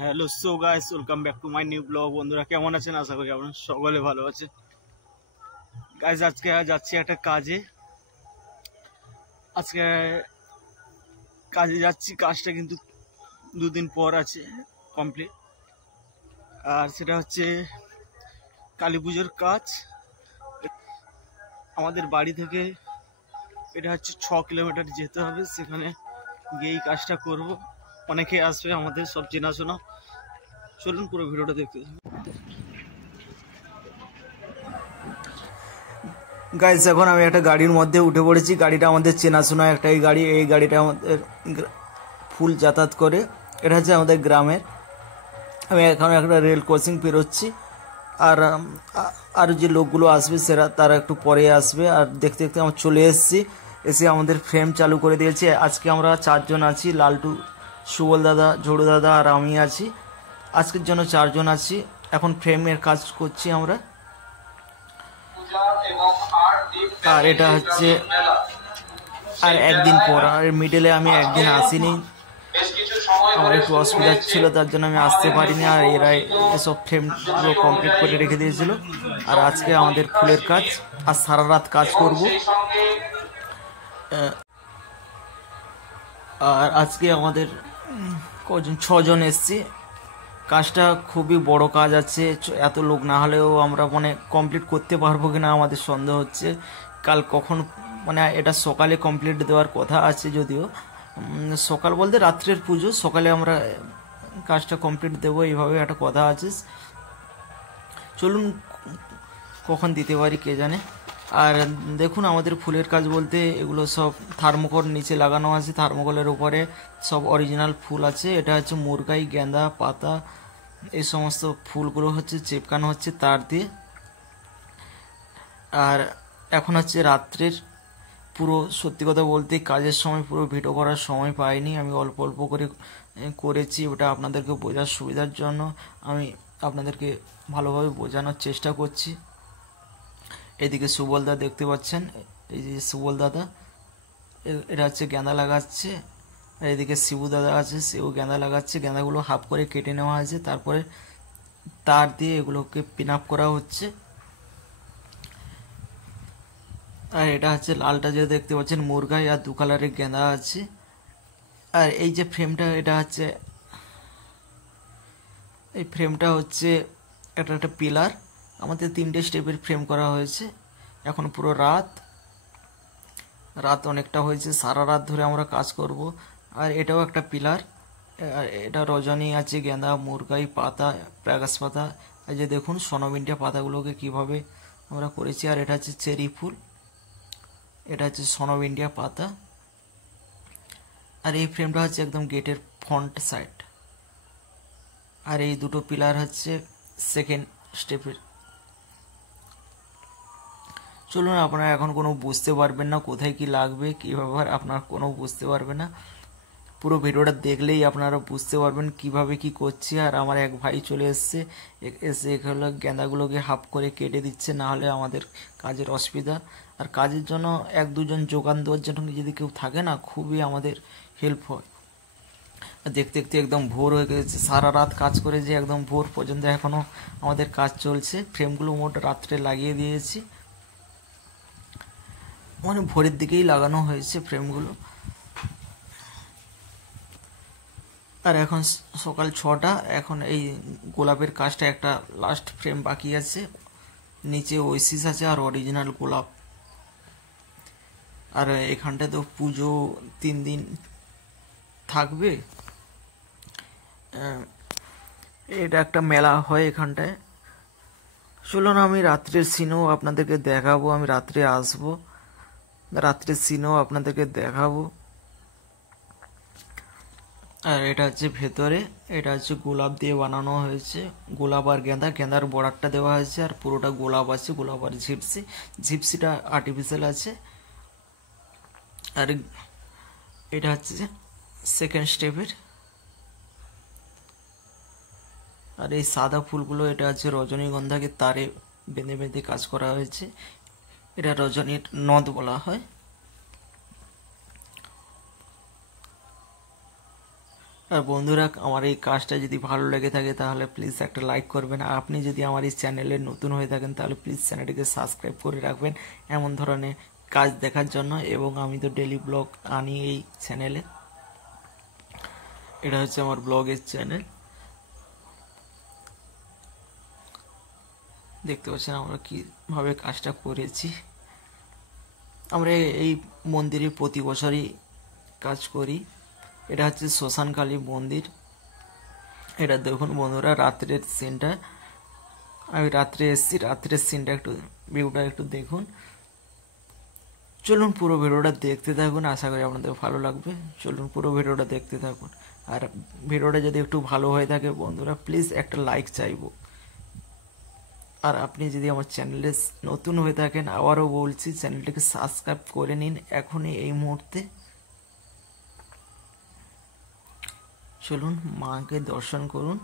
Hello so guys, welcome back to my new blog. বন্ধুরা কেমন আছেন? আশা করি আপনারা সকলে ভালো আছে। গাইস আজকে যাচ্ছি একটা কাজে। আজকে কাজে যাচ্ছি, কাজটা কিন্তু দুদিন পর আছে কমপ্লিট। আর সেটা হচ্ছে কালী পুজোর কাজ। আমাদের বাড়ি থেকে এটা হচ্ছে 6 কিলোমিটার যেতে হবে, সেখানে গিয়েই কাজটা করব। অনেকে আসবে, আমাদের সব চেনাশোনা। চলুন পুরো ভিডিওটা দেখতে। গাইস এখন আমি একটা গাড়ির মধ্যে উঠে পড়েছি। গাড়িটা আমাদের চেনাশোনা একটাই গাড়ি। এই গাড়িটা আমাদের ফুল যাতায়াত করে। এটা হচ্ছে আমাদের গ্রামের। আমি এখন একটা রেল ক্রসিং পেরোচ্ছি। আর যে লোকগুলো আসবে তারা একটু পরে আসবে। আর দেখতে দেখতে আমরা চলে এসে আমাদের ফ্রেম চালু করে দিয়েছে। আজকে আমরা 4 জন আছি, লালটু, সুবল দাদা, ঝড়ু দাদা আর আমি আছি। আজকের জন্য 4 জন আছি। এখন ফ্রেমের কাজ করছি আমরা। আর এটা হচ্ছে আর একদিন পর, আর মিডলে আমি একদিন আসিনি, আমার একটু অসুবিধা ছিল, তার জন্য আমি আসতে পারিনি। আর এরা এসব ফ্রেমগুলো কমপ্লিট করে রেখে দিয়েছিল। আর আজকে আমাদের ফুলের কাজ, আর সারা রাত কাজ করব। আর আজকে আমাদের কজন 6 জন এসছি। কাজটা খুবই বড় কাজ আছে। এত লোক না হলেও আমরা কমপ্লিট করতে পারবো কিনা আমাদের সন্দেহ হচ্ছে। কাল কখন এটা সকালে কমপ্লিট দেওয়ার কথা আছে, যদিও সকাল বলতে রাত্রের পুজো, সকালে আমরা কাজটা কমপ্লিট দেবো, এইভাবে একটা কথা আছে। চলুন কখন দিতে পারি কে জানে। আর দেখুন আমাদের ফুলের কাজ বলতে এগুলো সব থার্মোকল নিচে লাগানো আছে, থার্মোকলের উপরে সব অরিজিনাল ফুল আছে। এটা হচ্ছে মুরগাই, গেঁদা পাতা, এই সমস্ত ফুলগুলো হচ্ছে চেপকানো হচ্ছে তার দিয়ে। আর এখন হচ্ছে রাত্রের পুরো, সত্যি কথা বলতে কাজের সময় পুরো ভিডিও করার সময় পাইনি। আমি অল্প অল্প করে করেছি, ওটা আপনাদেরকে বোঝার সুবিধার জন্য আমি আপনাদেরকে ভালোভাবে বোঝানোর চেষ্টা করছি। এদিকে সুবল দাদা দেখতে পাচ্ছেন, এই যে সুবল দাদা, এটা হচ্ছে গেঁদা লাগাচ্ছে। আর এদিকে শিবু দাদা আছে, সেও গেঁদা লাগাচ্ছে। গেঁদাগুলো হাফ করে কেটে নেওয়া হয়েছে, তারপরে তার দিয়ে এগুলোকে পিন আপ করা হচ্ছে। আর এটা হচ্ছে লালটা যে দেখতে পাচ্ছেন মুরগাই, আর 2 কালারের গেঁদা আছে। আর এই যে ফ্রেমটা, এটা হচ্ছে এই ফ্রেমটা হচ্ছে একটা পিলার। আমাদের 3টে স্টেপের ফ্রেম করা হয়েছে। এখন পুরো রাত অনেকটা হয়েছে, সারা রাত ধরে আমরা কাজ করব। আর এটাও একটা পিলার। এটা রজনী আছে, গেঁদা, মুরগাই, পাতা, প্রাগাস পাতা। এই যে দেখুন সনবিন্ডিয়া পাতাগুলোকে কিভাবে আমরা করেছি। আর এটা হচ্ছে চেরি ফুল, এটা হচ্ছে সনবিন্ডিয়া পাতা। আর এই ফ্রেমটা হচ্ছে একদম গেটের ফ্রন্ট সাইড। আর এই দুটো পিলার হচ্ছে সেকেন্ড স্টেপের। চলুন, আপনারা এখন কোনো বুঝতে পারবেন না কোথায় কি লাগবে, কী ব্যাপার, আপনারা কোনো বুঝতে পারবেন না। পুরো ভিডিওটা দেখলেই আপনারা বুঝতে পারবেন কিভাবে কি করছি। আর আমার এক ভাই চলে এসে এগুলো গেঁদাগুলোকে হাফ করে কেটে দিচ্ছে, না হলে আমাদের কাজের অসুবিধা। আর কাজের জন্য 1-2 জন যোগান দেওয়ার জন্য যদি কেউ থাকে না, খুবই আমাদের হেল্প হয়। দেখতে দেখতে একদম ভোর হয়ে গেছে, সারা রাত কাজ করে যে একদম ভোর পর্যন্ত এখনও আমাদের কাজ চলছে। ফ্রেমগুলো মোট রাত্রে লাগিয়ে দিয়েছি, ভোরের দিকেই লাগানো হয়েছে ফ্রেমগুলো। আর এখন সকাল 6টা। এখন এই গোলাপের কাজটা একটা লাস্ট ফ্রেম বাকি আছে, নিচে ওয়েসিস আছে আর অরিজিনাল গোলাপ। আর এখানটায় তো পুজো 3 দিন থাকবে। এটা একটা মেলা হয় এখানটায়। চলুন আমি রাত্রের সিনও আপনাদেরকে দেখাবো, আমি রাত্রে আসবো, রাত্রের সিনও আপনাদেরকে দেখাবো। আর এটা হচ্ছে ভেতরে, এটা হচ্ছে গোলাপ দিয়ে বানানো হয়েছে, গোলাপ আর গেঁদা, গেঁদার বর্ডারটা দেওয়া হয়েছে আর পুরোটা গোলাপ আছে, গোলাপ আর জিপসি, জিপসিটা আর্টিফিশিয়াল আছে। আর এটা হচ্ছে সেকেন্ড স্টেপের। আর এই সাদা ফুলগুলো এটা হচ্ছে রজনীগন্ধাকে তারে বেঁধে বেঁধে কাজ করা হয়েছে, এটা রজনীর নদ বলা হয়। আর বন্ধুরা, আমার এই কাজটা যদি ভালো লেগে থাকে তাহলে প্লিজ একটা লাইক করবেন। আর আপনি যদি আমার এই চ্যানেলে নতুন হয়ে থাকেন তাহলে প্লিজ চ্যানেলটিকে সাবস্ক্রাইব করে রাখবেন এমন ধরনের কাজ দেখার জন্য। এবং আমি তো ডেলি ব্লগ আনি এই চ্যানেলে, এটা হচ্ছে আমার ব্লগের চ্যানেল। দেখতে পাচ্ছেন আমরা কীভাবে কাজটা করেছি। আমরা এই মন্দিরে প্রতি বছরই কাজ করি। এটা হচ্ছে শ্মশানকালী মন্দির। এটা দেখুন বন্ধুরা, রাত্রের সিনটা, আমি রাত্রে এসেছি, রাত্রের সিনটা একটু, ভিউটা একটু দেখুন। চলুন পুরো ভিডিওটা দেখতে থাকুন, আশা করি আপনাদের ভালো লাগবে। চলুন পুরো ভিডিওটা দেখতে থাকুন। আর ভিডিওটা যদি একটু ভালো হয়ে থাকে বন্ধুরা, প্লিজ একটা লাইক চাইবো। আর আপনি যদি আমার চ্যানেলে নতুন হয়ে থাকেন, আবারও বলছি চ্যানেলটিকে সাবস্ক্রাইব করে নিন এখনই, এই মুহূর্তে। চলুন মাকে দর্শন করুন।